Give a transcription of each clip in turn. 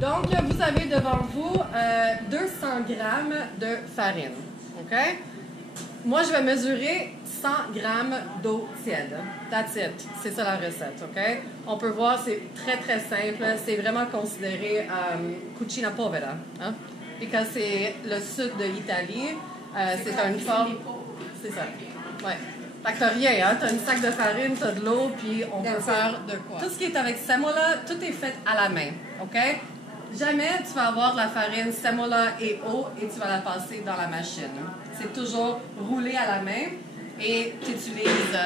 Donc, vous avez devant vous 200 grammes de farine. OK? Moi, je vais mesurer 100 grammes d'eau tiède. That's it. C'est ça la recette. OK? On peut voir, c'est très, très simple. C'est vraiment considéré cucina povera. Hein? Parce que c'est le sud de l'Italie. C'est une forme... C'est ça. Ouais. Fait que t'as rien, hein? T'as une sac de farine, t'as de l'eau, puis on peut faire de quoi? Tout ce qui est avec semola, tout est fait à la main, OK? Jamais tu vas avoir de la farine semola et eau et tu vas la passer dans la machine. C'est toujours roulé à la main et tu utilises...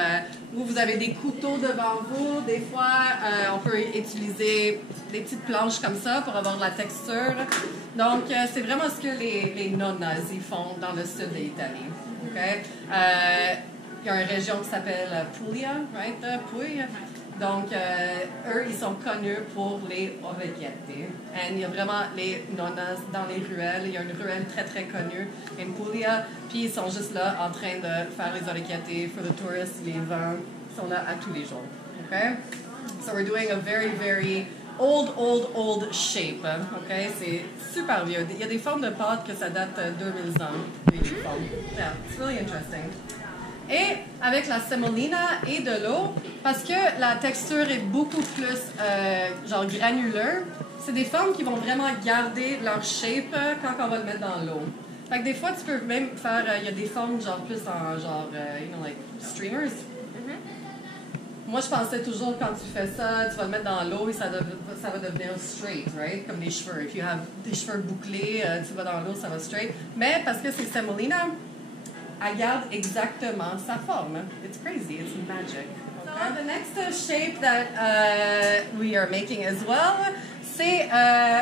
vous avez des couteaux devant vous. Des fois, on peut utiliser des petites planches comme ça pour avoir de la texture. Donc, c'est vraiment ce que les nonnas ils font dans le sud de l'Italie, OK? Il y a une région qui s'appelle Puglia, right? Puglia. Donc, eux, ils sont connus pour les orecchiette. Et il y a vraiment les nonnas dans les ruelles. Il y a une ruelle très, très connue en Puglia. Puis, ils sont juste là en train de faire les orecchiette pour les touristes. Les vents sont là à tous les jours. OK? So, we're doing a very, very old shape. OK? C'est super vieux. Il y a des formes de pâtes que ça date 2000 ans. Yeah, it's really interesting. Et avec la semolina et de l'eau, parce que la texture est beaucoup plus genre granuleuse, c'est des formes qui vont vraiment garder leur shape quand on va le mettre dans l'eau. Fait que des fois, tu peux même faire, il y a des formes genre plus en genre, you know, like streamers. Moi, je pensais toujours quand tu fais ça, tu vas le mettre dans l'eau et ça va devenir straight, right? Comme des cheveux. Si tu as des cheveux bouclés, tu vas dans l'eau, ça va straight. Mais parce que c'est semolina, elle garde exactement sa forme. It's crazy. It's magic. Okay? So the next shape that we are making as well, c'est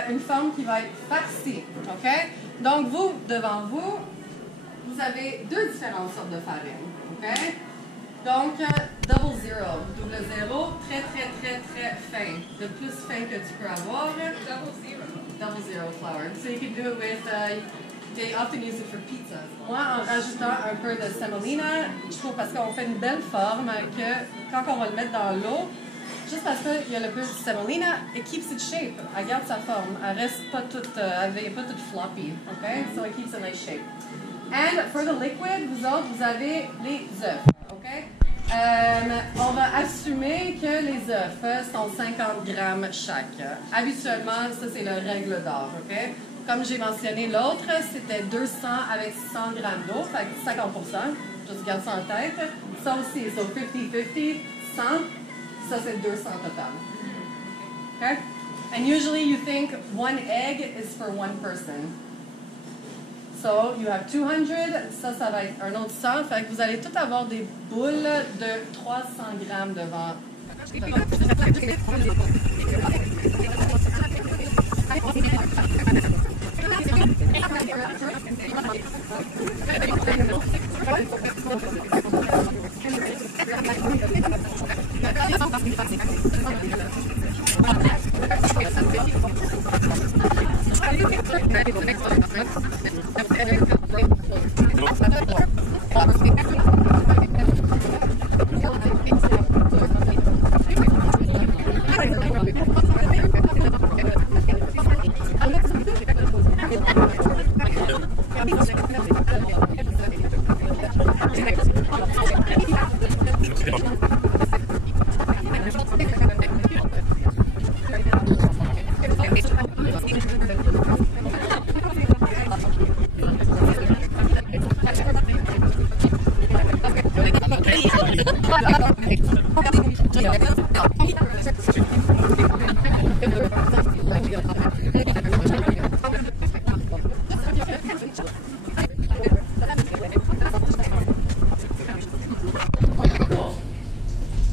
une forme qui va être farcie. Okay? Donc, vous, devant vous, vous avez deux différentes sortes de farine. Okay? Donc, double zero. Double zéro, très, très, très, très fin. Le plus fin que tu peux avoir. Double zero flour. So you can do it with... They often use it for pizza. Moi, en rajoutant un peu de semolina, je trouve parce qu'on fait une belle forme que quand on va le mettre dans l'eau, juste parce qu'il y a le peu de semolina, it keeps its shape. Elle garde sa forme. Elle reste pas toute, elle est pas toute floppy. Okay? So it keeps a nice shape. And for the liquid, vous autres, vous avez les œufs. Okay? On va assumer que les œufs sont 50 grammes chaque. Habituellement, ça c'est la règle d'or. Okay? Comme j'ai mentionné, l'autre, c'était 200 avec 100 grammes d'eau, fait que 50%. Juste garde ça en tête. Ça aussi, so 50-50, 100, ça c'est 200 total. Okay? And usually you think one egg is for one person. So you have 200, ça va être un autre 100, fait que vous allez tout avoir des boules de 300 grammes devant.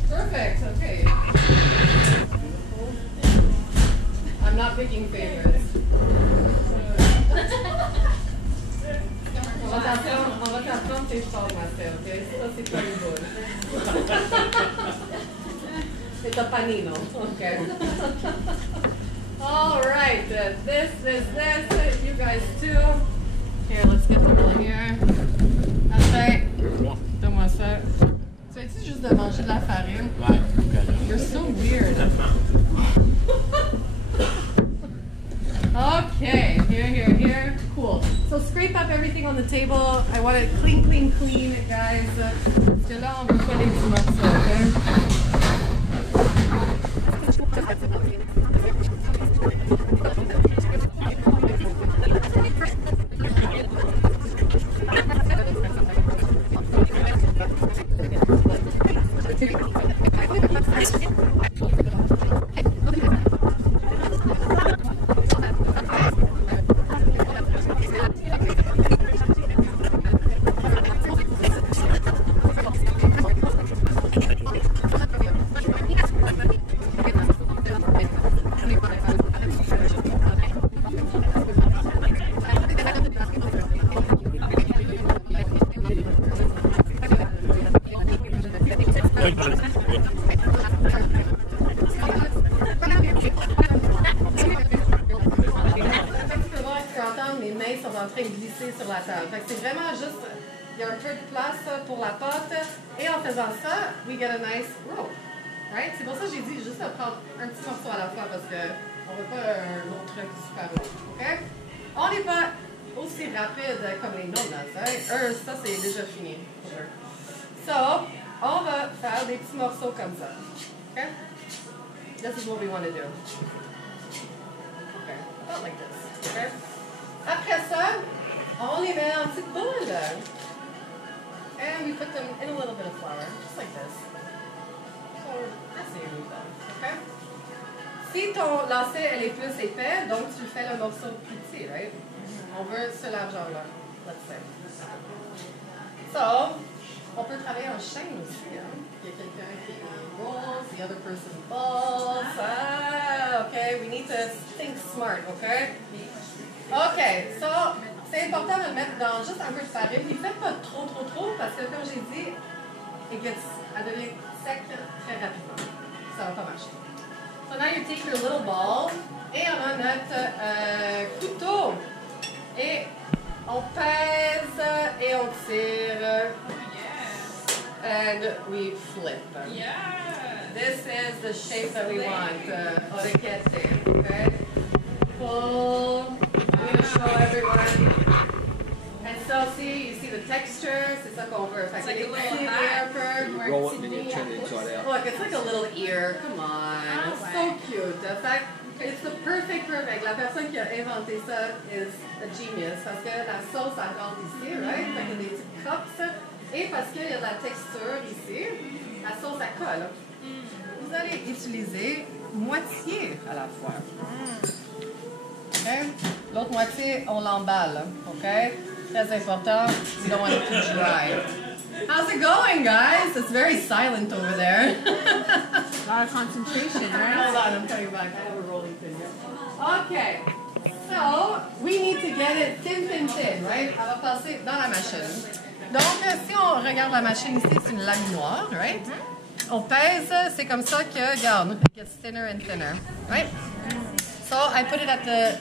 Perfect, okay. I'm not picking favorites. On va t'apprendre tes formes à faire, ok? Ça, c'est pas une boule. C'est un panino, ok? All right, this, you guys too. Here, let's get the roll here. Après, donne-moi ça. Tu as-tu juste de manger de la farine? Ouais. You're so weird. scrape up everything on the table. I want it clean, clean, clean, guys. Parce que là, on veut pas les petits morceaux, okay? Sur la table. Fait que c'est vraiment juste, il y a un peu de place pour la pâte et en faisant ça, we get a nice roll. Right? C'est pour ça que j'ai dit juste de prendre un petit morceau à la fois parce qu'on ne veut pas un autre truc super long. Okay? On n'est pas aussi rapide comme les donuts. Hein? Ça, c'est déjà fini. So, on va faire des petits morceaux comme ça. Okay? This is what we want to do. Okay, about like this. Okay? Après ça, on les met en petites boules. And we put them in a little bit of flour, just like this. So, assez uniforme, okay? Si ton lacet elle est plus épais, donc tu fais le morceau plus petit, right? On veut ce largeur-là, let's say. So, on peut travailler en chaîne aussi. Hein? Il y a quelqu'un qui rolls, the other person balls. Ah, okay, we need to think smart, okay? Okay, so, c'est important de le mettre dans juste un peu de farine. Ne faites pas trop, parce que comme j'ai dit, elle devient sec très rapidement. Ça va pas marcher. So now you take your little ball et on a notre couteau. Et on pèse et on tire. And we flip. Yeah. This is the shape that we want. Orequete. Okay? Pull. I'm going to show everyone. And so, see, you see the texture. C'est ça qu'on veut. It's like a little hat. Roll it and then you turn it inside out. Look, it's like a little ear. Come on. Oh, it's so cute. In fact, it's the perfect. La personne qui a inventé ça is a genius. Parce que la sauce elle rentre ici, right? Fait qu'il y a des petites crottes. Et parce qu'il y a de la texture ici, la sauce elle colle. Vous allez utiliser moitié à la fois. Okay? L'autre moitié, on l'emballe. Okay? Très important. We don't want it to dry. How's it going, guys? It's very silent over there. A lot of concentration, right? Hold on, I'm coming back. I have a rolling pin here. Okay. So, we need to get it thin, right? Elle va passer dans la machine. Donc, si on regarde la machine ici, c'est une laminoire, right? On pèse, c'est comme ça que, regarde, it gets thinner and thinner, right? So, I put it at the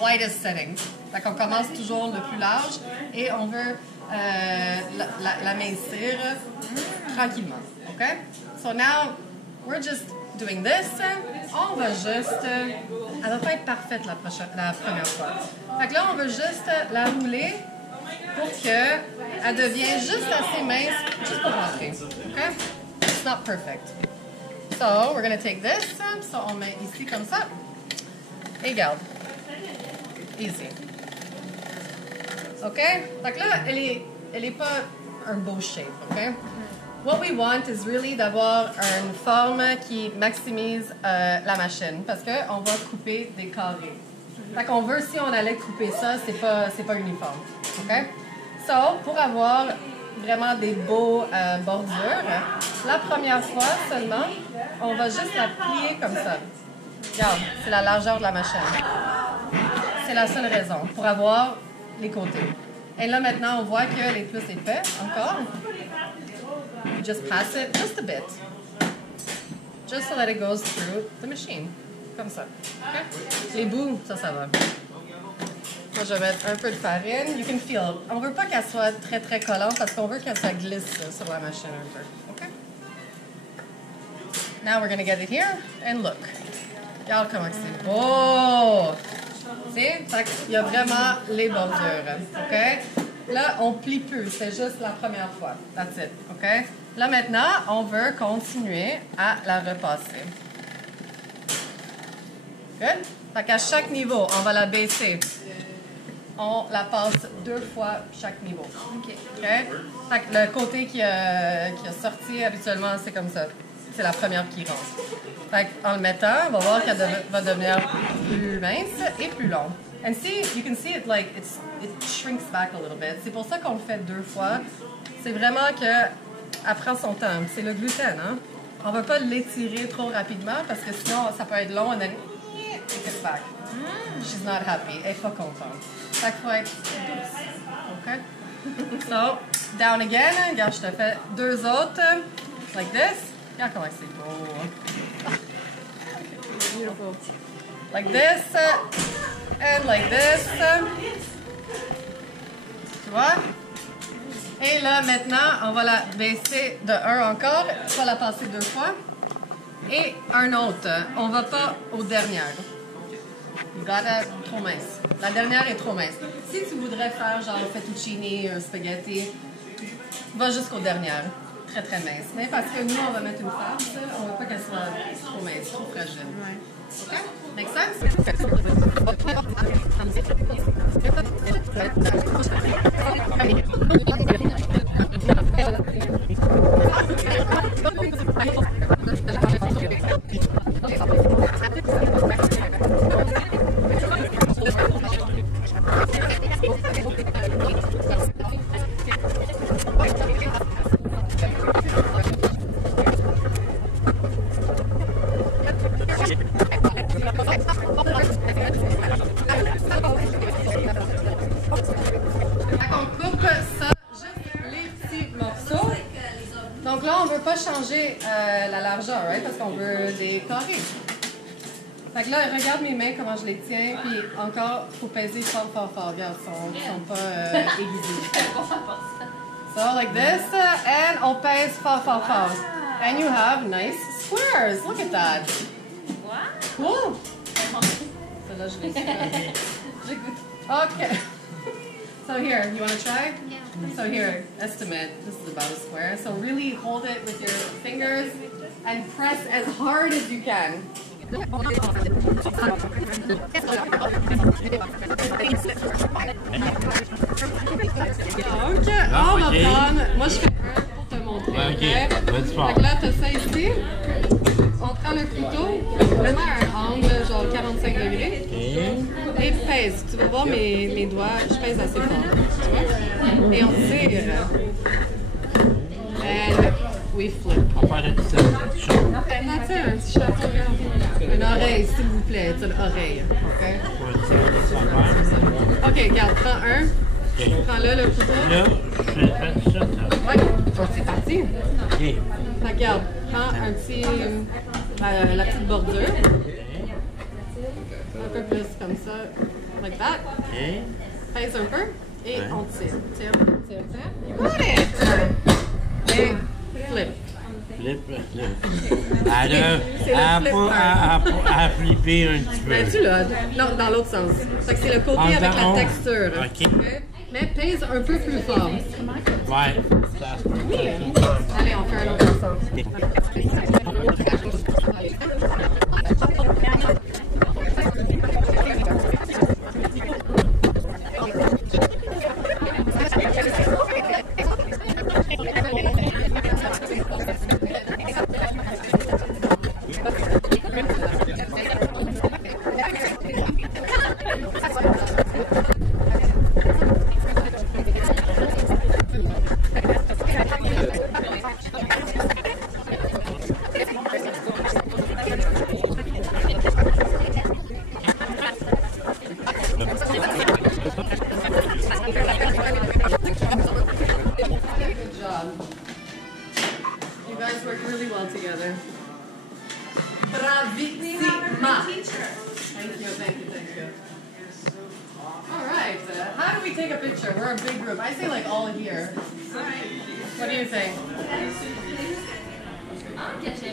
widest setting. Fait qu'on commence toujours le plus large et on veut l'amincir tranquillement, okay? So now, we're just doing this. On va juste... elle va pas être parfaite la première fois. Fait que là, on veut juste la rouler pour qu'elle devienne juste assez mince, juste pour rentrer. Okay? It's not perfect. So, we're going to take this. So, on met ici comme ça. Et garde. Easy. OK? Fait que là, elle est pas un beau shape. OK? What we want is really d'avoir une forme qui maximise la machine parce qu'on va couper des carrés. Fait qu'on veut, si on allait couper ça, c'est pas uniforme. OK? So, pour avoir vraiment des beaux bordures, la première fois seulement, on va juste la plier comme ça. Regarde, c'est la largeur de la machine. C'est la seule raison, pour avoir les côtés. Et là, maintenant, on voit qu'elle est plus épais encore. You just pass it just a bit. Just so that it goes through the machine. Comme ça. Okay? Les bouts, ça va. Moi, je vais mettre un peu de farine. You can feel. On veut pas qu'elle soit très, très collante parce qu'on veut que ça glisse sur la machine un peu. Okay? Now we're going to get it here and look. Regarde comment c'est beau! C'est, il y a vraiment les bordures. OK? Là, on plie plus. C'est juste la première fois. That's it. OK? Là, maintenant, on veut continuer à la repasser. Good? Fait qu'à chaque niveau, on va la baisser. On la passe 2 fois chaque niveau. OK? Fait que le côté qui a sorti, habituellement, c'est comme ça. C'est la première qui rentre. Fait qu'en le mettant, on va voir qu'elle va devenir plus mince et plus long. And see, you can see it like it shrinks back a little bit. C'est pour ça qu'on le fait 2 fois. C'est vraiment qu'elle prend son temps. C'est le gluten, hein? On ne va pas l'étirer trop rapidement parce que sinon, ça peut être long and then it gets back. She's not happy. Elle n'est pas contente. Fait qu'il faut être douce. OK? So, down again. Regarde, je te fais 2 autres. Like this. Regarde comment c'est beau. Beautiful. Like this. And like this. Tu vois? Et là, maintenant, on va la baisser de 1 encore. On va la passer 2 fois. Et un autre. On va pas aux dernières. Trop mince. La dernière est trop mince. Si tu voudrais faire genre fettuccine, spaghetti, va jusqu'aux dernières. Très, très mince. Mais parce que nous, on va mettre une farce, on ne veut pas qu'elle soit trop mince, trop fragile. Ouais. OK? Make sense? Donc là, on ne veut pas changer la largeur, right? Parce qu'on veut des carrés. Fait que là, regarde mes mains, comment je les tiens. Puis encore, il faut peser fort, fort, fort. Regarde, ils sont pas aiguisés. So, like this. And on pèse fort, fort, fort. And you have nice squares. Look at that. Cool. So là, je les suis. Okay. So here, you want to try? Yeah. So here, estimate. This is about a square. So really hold it with your fingers and press as hard as you can. Donc, on va prendre... Moi, je fais un pour te montrer. OK. Donc là, tu as ça ici. On prend le couteau, on met un angle, genre 45 degrés. Et pèse. Tu vas voir mes doigts, je pèse assez fort. Tu vois? Et on tire. And we flip. On va faire un petit shot. Un petit shot, regarde. Une oreille, s'il vous plaît. C'est une oreille. OK? OK, regarde, prends un. OK. Prends-le, le couteau. Là, je fais un shot. Oui, c'est parti. OK. Regarde, prends un petit, la petite bordure. Un peu plus comme ça, like that. OK. Pèse un peu et Ouais. on tire. Tire, tire, tire. You got it! Et flip. Flip, flip. Alors, C'est le flip à flipper un petit peu. Ben, tu l'as. Non, dans l'autre sens. Fait que c'est le côté En avec la dedans. texture. OK. Ok? Mais pèse un peu plus fort. Ouais. Allez, on fait un autre ensemble. Good job. You guys work really well together. Bravissima. Thank you, thank you, thank you. All right. How do we take a picture? We're a big group. I say like all here. What do you think? I'll get you.